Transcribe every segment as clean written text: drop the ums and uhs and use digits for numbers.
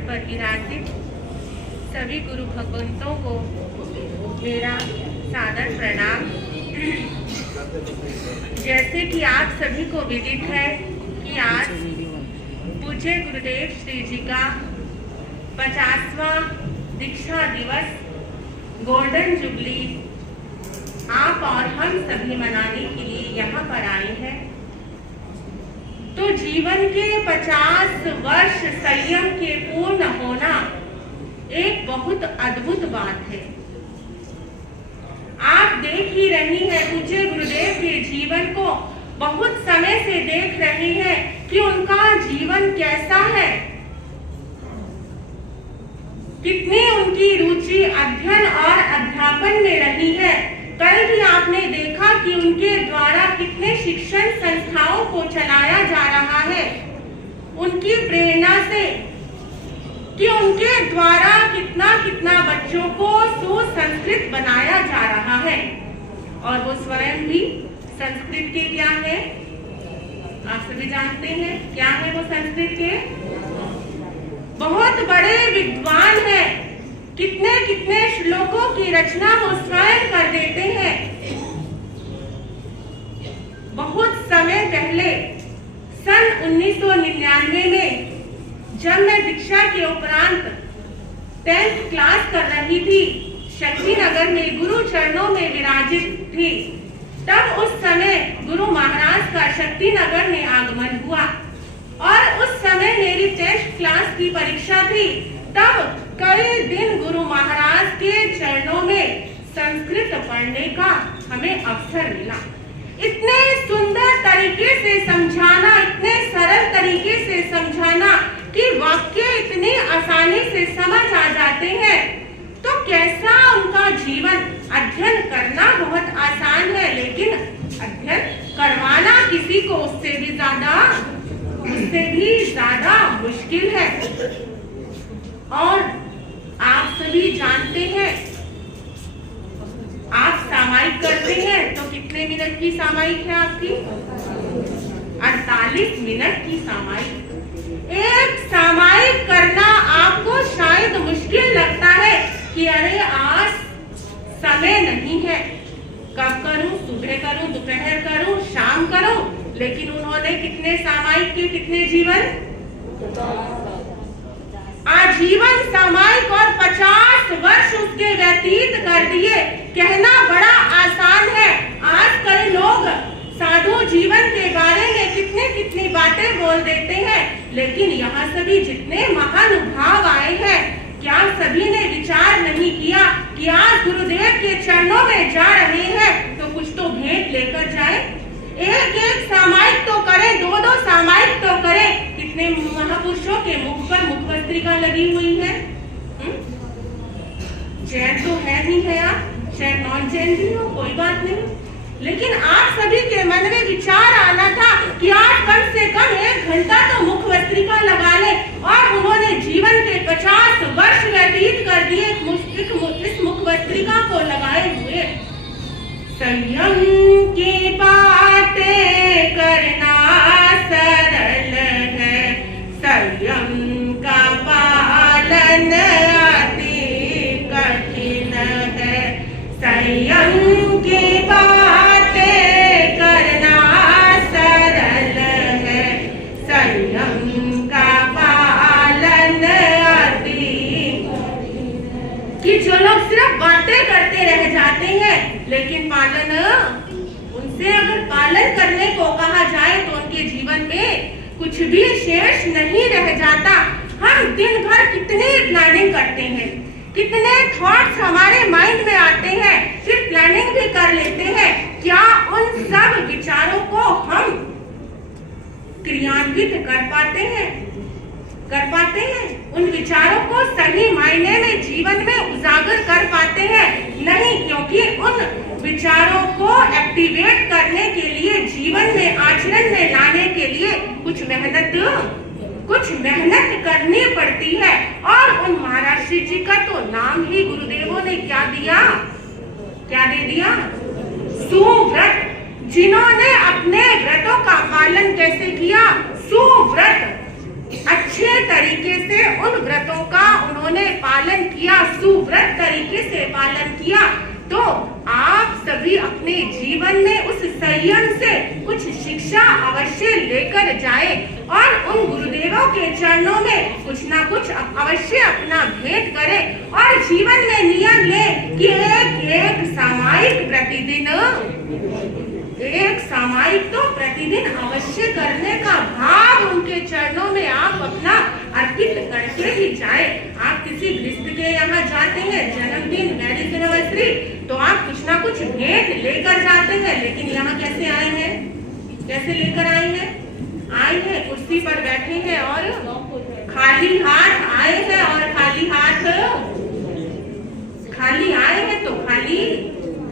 पर विराजित सभी गुरु भगवंतों को मेरा सादर प्रणाम। जैसे कि आप सभी को विदित है कि आज पूज्य गुरुदेव श्री जी का 50वां दीक्षा दिवस गोल्डन जुबली आप और हम सभी मनाने के लिए यहाँ पर आए हैं। तो जीवन के 50 वर्ष संयम के पूर्ण होना एक बहुत अद्भुत बात है। आप देख ही रही हैं, पूज्य गुरुदेव के जीवन को बहुत समय से देख रहे हैं कि उनका जीवन कैसा है, कितनी उनकी रुचि अध्ययन और अध्यापन में रही है। कल भी आपने देखा कि उनके द्वारा कितने शिक्षण संस्थाओं को चलाया जा रहा है, उनकी प्रेरणा से कि उनके द्वारा कितना कितना बच्चों को सुसंस्कृत बनाया जा रहा है। और वो स्वयं भी संस्कृत के क्या है, आप सभी जानते हैं क्या है वो संस्कृत के बहुत बड़े विद्वान हैं। कितने कितने श्लोकों की रचना वो स्वयं कर देते हैं। बहुत समय पहले सन 1999 में जब मैं दीक्षा के उपरांत 10th क्लास कर रही थी, शक्ति नगर में गुरु चरणों में विराजित थी, तब उस समय गुरु महाराज का शक्ति नगर में आगमन हुआ और उस समय मेरी 10th क्लास की परीक्षा थी। तब कई दिन गुरु महाराज के चरणों में संस्कृत पढ़ने का हमें अवसर मिला। इतने सुंदर तरीके से समझाना, इतने सरल तरीके से समझाना कि वाक्य इतनी आसानी से समझ आ जाते हैं। तो कैसा उनका जीवन, अध्ययन करना बहुत आसान है, लेकिन अध्ययन करवाना किसी को उससे भी ज्यादा मुश्किल है। और आप सभी जानते हैं, आप सामायिक करते हैं तो कितने मिनट की सामायिक है आपकी? 48 मिनट की सामायिक। एक सामायिक करना आपको शायद मुश्किल लगता है कि अरे आज समय नहीं है, कब करूं, सुबह करूं, दोपहर करूं, शाम करूं। लेकिन उन्होंने कितने सामायिक के कितने जीवन, आजीवन सामायिक और 50 वर्ष उसके व्यतीत कर दिए। कहना बड़ा आसान है। आज कई लोग साधु जीवन के बारे में कितनी कितनी बातें बोल देते हैं, लेकिन यहाँ सभी जितने महानुभाव आए हैं, क्या सभी ने विचार नहीं किया कि आज गुरुदेव के चरणों में जा रहे हैं तो कुछ तो भेंट लेकर जाए। एक एक सामायिक तो करें, दो दो सामायिक तो करें। कितने महापुरुषों के मुख पर मुखपत्रिका लगी हुई है। जैन तो है ही है, आप शायद नॉन जैन भी हो, कोई बात नहीं, लेकिन आप सभी के मन में विचार आना था कि आज कम से कम 1 घंटा तो मुखपत्रिका लगा ले। और उन्होंने जीवन के 50 वर्ष व्यतीत कर दिए इस मुखपत्रिका को लगाए हुए। संयम की बातें करना सरल है, संयम का पालन अति कठिन है। संयम की बातें करना सरल है, संयम का पालन अति। कि जो लोग सिर्फ बातें करते रह जाते हैं, लेकिन पालन, उनसे अगर पालन करने को कहा जाए तो उनके जीवन में कुछ भी शेष नहीं रह जाता। हम दिन भर कितनी प्लानिंग करते हैं, कितने थॉट्स हमारे माइंड में आते हैं, फिर प्लानिंग भी कर लेते हैं। क्या उन सब विचारों को हम क्रियान्वित कर पाते हैं? उन विचारों को सही मायने में जीवन में उजागर कर पाते हैं? नहीं, क्योंकि उन विचारों को एक्टिवेट करने के लिए, जीवन में आचरण में लाने के लिए कुछ मेहनत करनी पड़ती है। और उन महाराज श्री जी का तो नाम ही गुरुदेवों ने क्या दे दिया? सुव्रत। जिन्होंने अपने व्रतों का पालन कैसे किया? सुव्रत। अच्छे तरीके से उन व्रतों में पालन किया, सुव्रत तरीके से पालन किया, तो आप सभी अपने जीवन में उस संयम से कुछ शिक्षा अवश्य लेकर जाए और उन गुरुदेवों के चरणों में कुछ ना कुछ अवश्य अपना भेंट करें और जीवन में नियम ले कि एक सामायिक तो प्रतिदिन अवश्य करने का भाव उनके चरणों में आप अपना अर्पित करके ही जाए। आप किसी गृहस्थ के यहाँ जाते हैं, जन्मदिन, मैरिज एनिवर्सरी, तो आप कुछ ना कुछ भेंट लेकर जाते हैं, लेकिन यहाँ कैसे आए हैं? कैसे लेकर आए हैं? आए हैं कुर्सी पर बैठे हैं और खाली हाथ आए हैं और खाली आए हैं तो खाली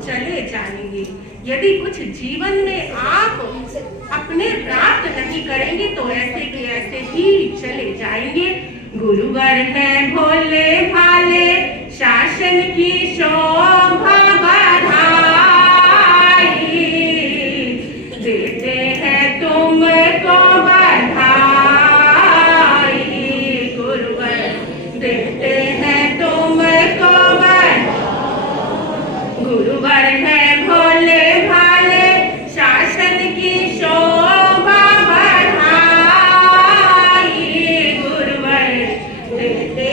चले जाएंगे। यदि कुछ जीवन में आप अपने प्राप्त नहीं करेंगे तो ऐसे के ऐसे ही चले जाएंगे। गुरुवर है भोले भाले, शासन की शोभा बढ़ाई, देते हैं तुमको बधाई। गुरुवर देते हैं तुमको बधाई। गुरुवर है भोले भाले, शासन की शोभा बढ़ाई। गुरुवर देते